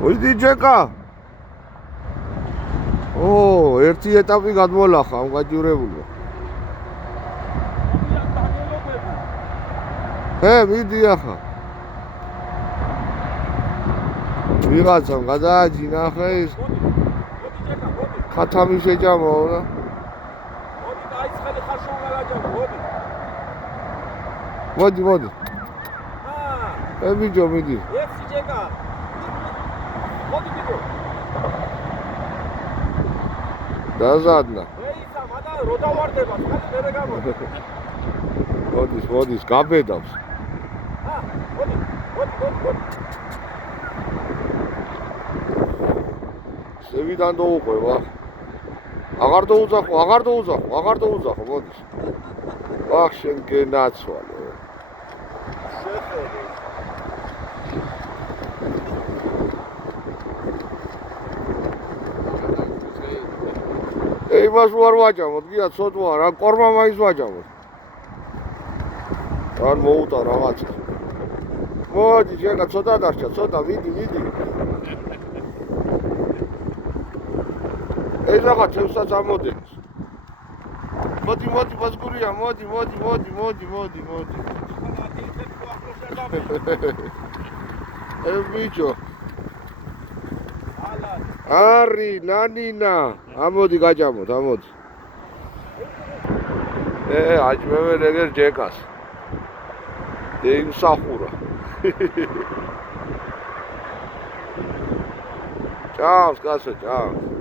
მოიდი ჯეკა. ერთი ეტაპი გადმოლახა ამ გაჯურებულმა. მიდი ახლა. ვიღაცამ გადააჯინა ახლა ის. ხათამი შეჯამაო რა. მოდი დაიწყე ხარშო უნდა გაჯამო, მოდი. მოდი. მოდი. ბიჭო, მიდი. ერთი ჯეკა. მოდი ბიჭო. დაზადნა. ეისა, მადა რო დავარდება, ხალი მერე გამოდი. მოდის, გაბედავს. მოდი. შევიდან დაუყვება. აღარ დაუძახო, მოდის. ვახ, შენ გენაცვალე. იმას ვარ ვაჭამოთ, გია ცოტა რა კორმა მაინც ვაჭამოთ. არ მოუტა რაღაცა. მოდი, ჯეკა, ცოტა დარჩა, ვიდი. ეს რაღაც ჩვენსაც ამოდენს. მოდი, ბაზგურია, მოდი. ბიჭო. არი, ნანინა, ამოდი გაჭამოთ, ამოდი. აჭმევე რეგერ ჯეკას. იმსახურა. ჭამს, კაცო, ჭამს.